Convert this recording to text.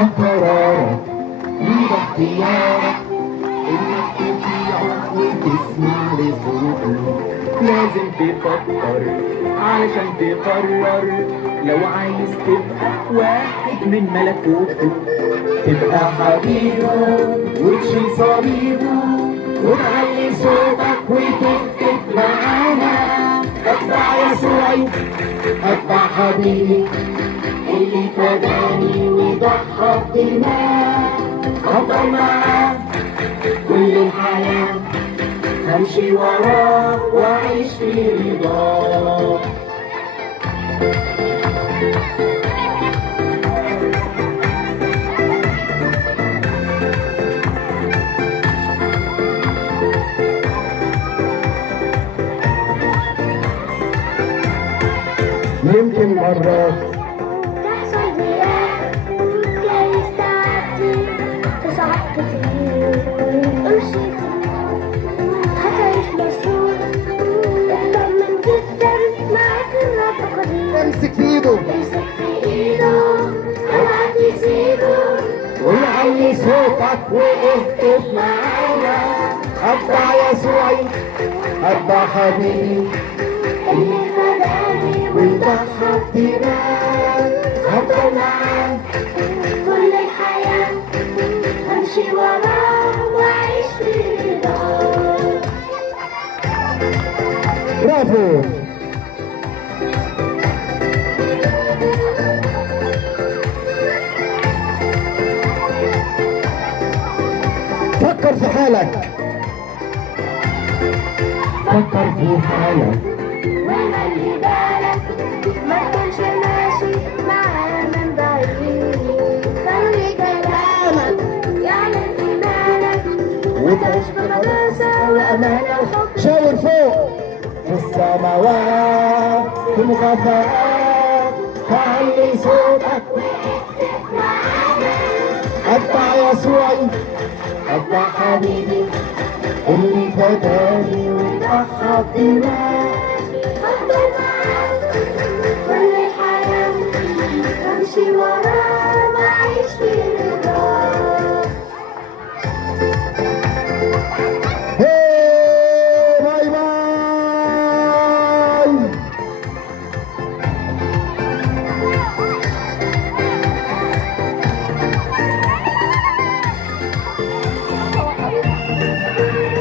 ده قرارك وده اختيارك انك تطيع وتسمع لصوته. لازم تفكر علشان تقرر لو عايز تبقى واحد من ملكوته، تبقى حبيبه وتشيل صليبه وتعلي صوتك وتهتف معانا. اتبع يسوعي، اتبع حبيبي اللي فداني وضحى بدماء. افضل معاه كل الحياة، همشي وراه واعيش في رضاه. يمكن مرات تحصل زيادة جايز تعدي في صعب كتير، امشي هتعيش مسؤول، اطمن جدا معاك الرب قدير. امسك في ايده، امسك في ايده اوعى تسيبه، وعلي صوتك واهتف معانا. اتبع يسوعي، اتبع حبيبي اللي فداني وضحى بدماء. افضل معاه كل الحياة، همشي وراه واعيش في رضاه. برافو. فكر في حالك، فكر في حالك وخلي بالك ما تكونش ماشي معاه من بعيد، خلي كلامك يعلن إيمانك وتعيش بقداسة وأمانة وحب. شاور فوق في السماوات في مكافآت، تعلي صوتك واهتف معانا. اتبع يسوعي، اتبع حبيبي اللي فداني وضحى بدماء.